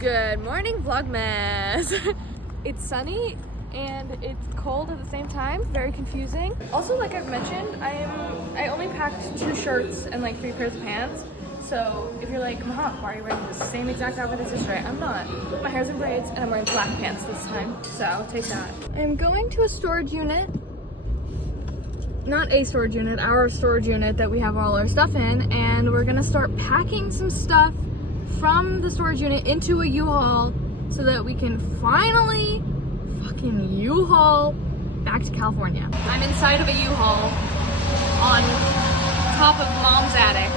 Good morning, Vlogmas. It's sunny and it's cold at the same time. Very confusing. Also, like I've mentioned, I only packed 2 shirts and like 3 pairs of pants. So if you're like, Maha, why are you wearing the same exact outfit as yesterday? I'm not. My hair's in braids and I'm wearing black pants this time. So take that. I'm going to a storage unit. Not a storage unit, our storage unit that we have all our stuff in, and we're gonna start packing some stuff from the storage unit into a U-Haul so that we can finally fucking U-Haul back to California. I'm inside of a U-Haul on top of mom's attic,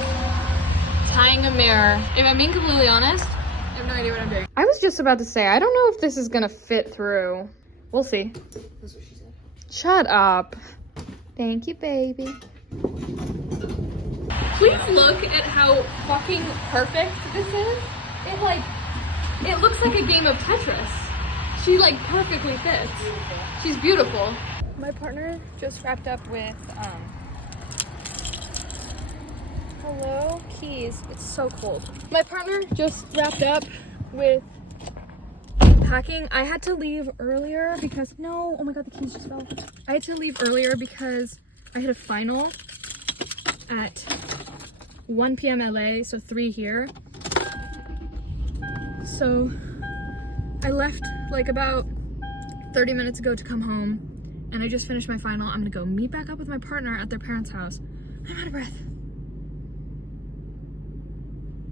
tying a mirror. If I'm being completely honest, I have no idea what I'm doing. I was just about to say, I don't know if this is gonna fit through. We'll see. That's what she said. Shut up. Thank you, baby. Please look at how fucking perfect this is. It looks like a game of Tetris. She like perfectly fits. She's beautiful. My partner just wrapped up with, hello, keys. It's so cold. My partner just wrapped up with packing. I had to leave earlier because, no, oh my god, the keys just fell. I had to leave earlier because I had a final at 1 p.m. LA, so 3 here. So I left like about 30 minutes ago to come home, and I just finished my final. I'm gonna go meet back up with my partner at their parents' house. I'm out of breath.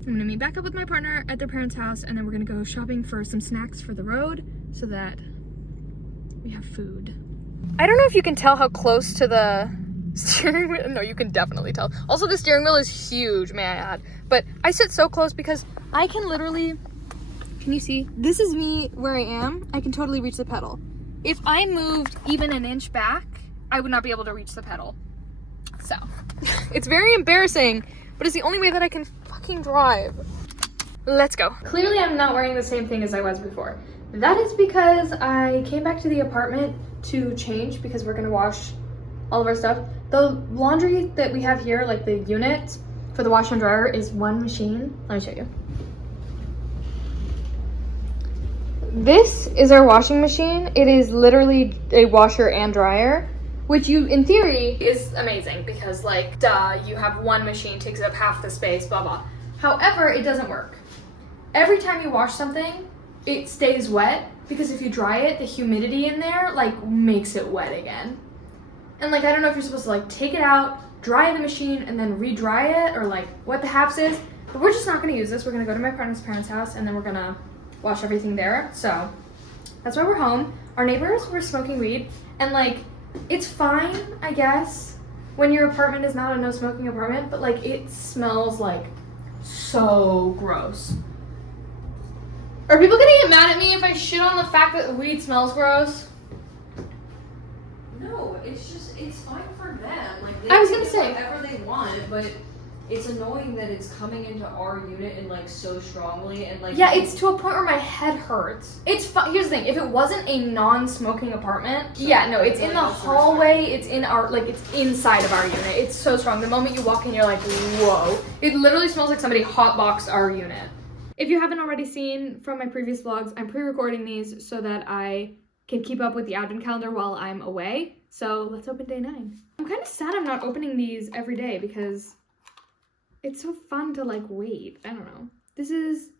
I'm gonna meet back up with my partner at their parents' house, and then we're gonna go shopping for some snacks for the road so that we have food. I don't know if you can tell how close to the steering wheel. No, you can definitely tell. Also, the steering wheel is huge, may I add. But I sit so close because I can literally, can you see? This is me where I am. I can totally reach the pedal. If I moved even an inch back, I would not be able to reach the pedal. So, it's very embarrassing, but it's the only way that I can fucking drive. Let's go. Clearly, I'm not wearing the same thing as I was before. That is because I came back to the apartment to change because we're gonna wash all of our stuff. The laundry that we have here, like the unit for the washer and dryer, is one machine. Let me show you. This is our washing machine. It is literally a washer and dryer, which in theory is amazing because like, duh, you have one machine, takes up half the space, blah, blah. However, it doesn't work. Every time you wash something, it stays wet because if you dry it, the humidity in there like makes it wet again. And like, I don't know if you're supposed to like take it out, dry the machine, and then re-dry it, or like what the haps is, but we're just not gonna use this. We're gonna go to my partner's parents' house and then we're gonna wash everything there. So that's why we're home. Our neighbors were smoking weed, and like, it's fine, I guess, when your apartment is not a no smoking apartment, but like it smells like so gross. Are people gonna get mad at me if I shit on the fact that weed smells gross? No, it's fine for them. Like, they I was can do do say whatever they want, but it's annoying that it's coming into our unit and like so strongly and like. Yeah, it's to a point where my head hurts. It's here's the thing: if it wasn't a non-smoking apartment, yeah, no, it's in the hallway. It's in our it's inside of our unit. It's so strong. The moment you walk in, you're like, whoa! It literally smells like somebody hotboxed our unit. If you haven't already seen from my previous vlogs, I'm pre-recording these so that I can keep up with the advent calendar while I'm away. So let's open day 9. I'm kind of sad I'm not opening these every day because it's so fun to like wait. I don't know. This is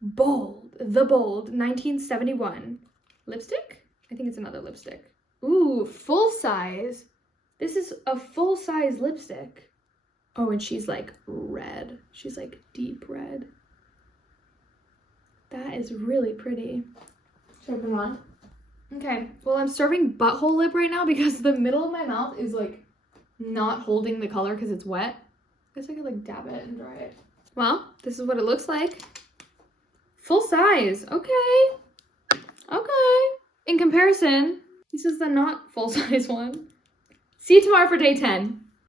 Bold, the Bold 1971 lipstick. I think it's another lipstick. Ooh, full size. This is a full size lipstick. Oh, and she's like red. She's like deep red. That is really pretty. Should I put it on? Okay, well, I'm serving butthole lip right now because the middle of my mouth is like not holding the color because it's wet. I guess I could like dab it and dry it. Well, this is what it looks like. Full size, okay. Okay. In comparison, this is the not full size one. See you tomorrow for day 10.